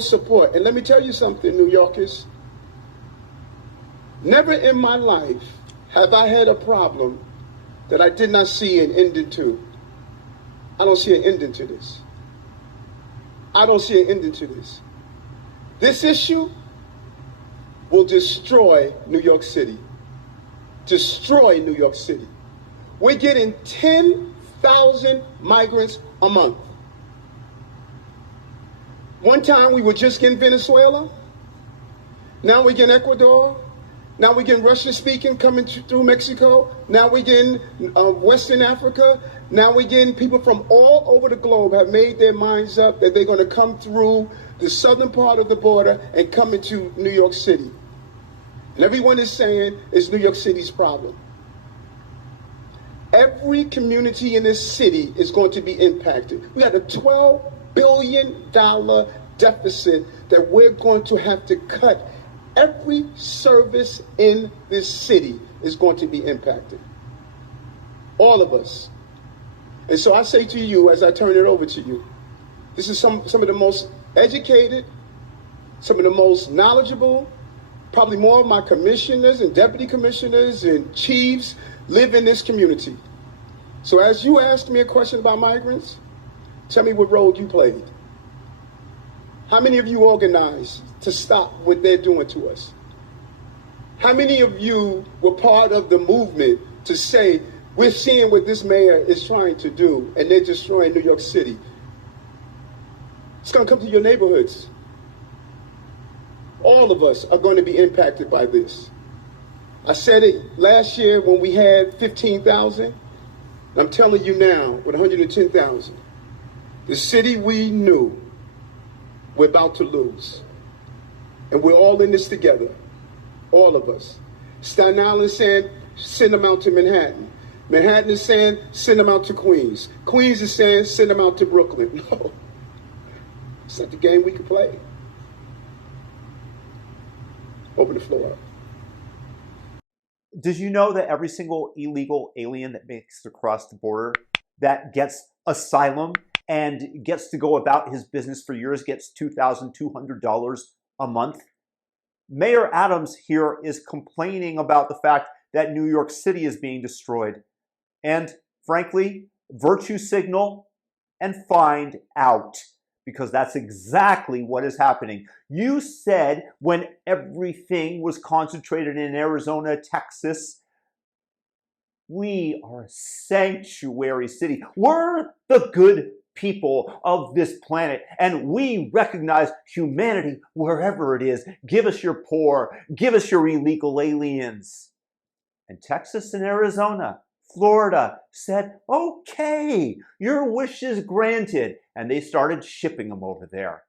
support. And let me tell you something, New Yorkers. Never in my life have I had a problem that I did not see an ending to. I don't see an ending to this. I don't see an ending to this. This issue will destroy New York City. Destroy New York City. We're getting 10,000 migrants a month. One time we were just getting Venezuela. Now we're getting Ecuador. Now we're getting Russian speaking coming through Mexico. Now we're getting Western Africa. Now we're getting people from all over the globe have made their minds up that they're going to come through the southern part of the border and come into New York City. And everyone is saying it's New York City's problem. Every community in this city is going to be impacted. We got a $12 billion deficit that we're going to have to cut. Every service in this city is going to be impacted. All of us. And so I say to you, as I turn it over to you, this is some of the most educated, some of the most knowledgeable, probably more of my commissioners and deputy commissioners and chiefs live in this community. So as you asked me a question about migrants, tell me what role you played. How many of you organized to stop what they're doing to us? How many of you were part of the movement to say, we're seeing what this mayor is trying to do and they're destroying New York City? It's going to come to your neighborhoods. All of us are going to be impacted by this. I said it last year when we had 15,000. I'm telling you now, with 110,000, the city we knew we're about to lose. And we're all in this together, all of us. Staten Island is saying, send them out to Manhattan. Manhattan is saying, send them out to Queens. Queens is saying, send them out to Brooklyn. No, it's not the game we can play. Open the floor up. Did you know that every single illegal alien that makes it across the border, that gets asylum and gets to go about his business for years, gets $2,200 a month? Mayor Adams here is complaining about the fact that New York City is being destroyed. And frankly, virtue signal and find out, because that's exactly what is happening. You said when everything was concentrated in Arizona, Texas, we are a sanctuary city. We're the good people of this planet, and we recognize humanity wherever it is. Give us your poor, give us your illegal aliens. And Texas and Arizona, Florida said, okay, your wish is granted. And they started shipping them over there.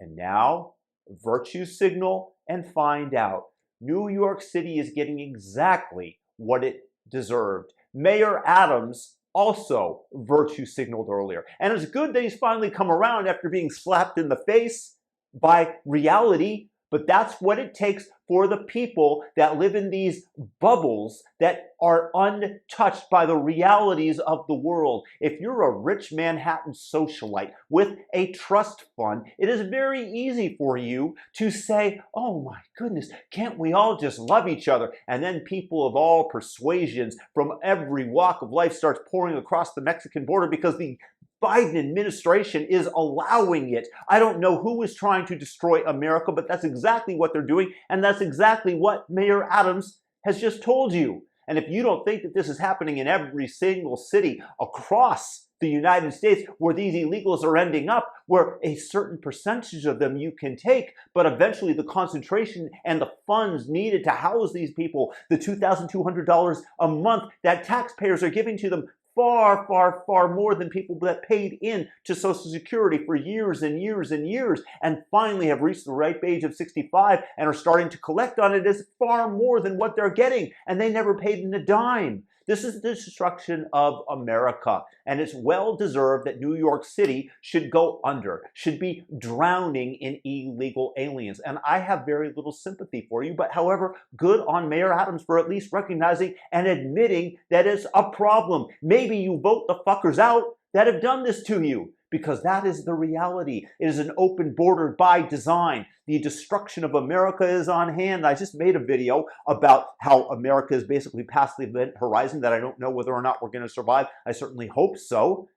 And now, virtue signal and find out. New York City is getting exactly what it deserved. Mayor Adams also virtue signaled earlier. And it's good that he's finally come around after being slapped in the face by reality. But that's what it takes for the people that live in these bubbles that are untouched by the realities of the world. If you're a rich Manhattan socialite with a trust fund, it is very easy for you to say, oh my goodness, can't we all just love each other? And then people of all persuasions from every walk of life starts pouring across the Mexican border because the Biden administration is allowing it. I don't know who is trying to destroy America, but that's exactly what they're doing, and that's exactly what Mayor Adams has just told you. And if you don't think that this is happening in every single city across the United States where these illegals are ending up, where a certain percentage of them you can take, but eventually the concentration and the funds needed to house these people, the $2,200 a month that taxpayers are giving to them, far, far, far more than people that paid in to Social Security for years and years and years and finally have reached the ripe age of 65 and are starting to collect on it is far more than what they're getting, and they never paid in a dime. This is the destruction of America, and it's well deserved that New York City should go under, should be drowning in illegal aliens. And I have very little sympathy for you, but however, good on Mayor Adams for at least recognizing and admitting that it's a problem. Maybe you vote the fuckers out that have done this to you. because that is the reality. It is an open border by design. The destruction of America is on hand. I just made a video about how America is basically past the event horizon, that I don't know whether or not we're going to survive. I certainly hope so.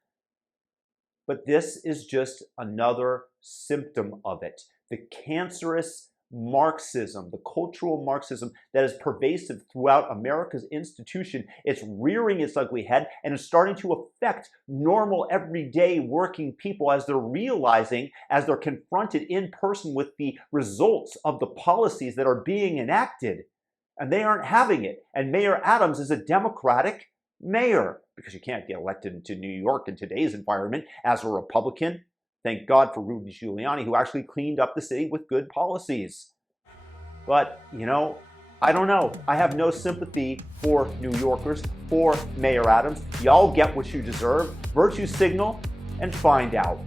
But this is just another symptom of it. The cancerous Marxism, the cultural Marxism that is pervasive throughout America's institution, it's rearing its ugly head and is starting to affect normal, everyday working people as they're realizing, as they're confronted in person with the results of the policies that are being enacted. And they aren't having it. And Mayor Adams is a Democratic mayor, because you can't get elected into New York in today's environment as a Republican. Thank God for Rudy Giuliani, who actually cleaned up the city with good policies. But, I don't know. I have no sympathy for New Yorkers, for Mayor Adams. Y'all get what you deserve. Virtue signal and find out.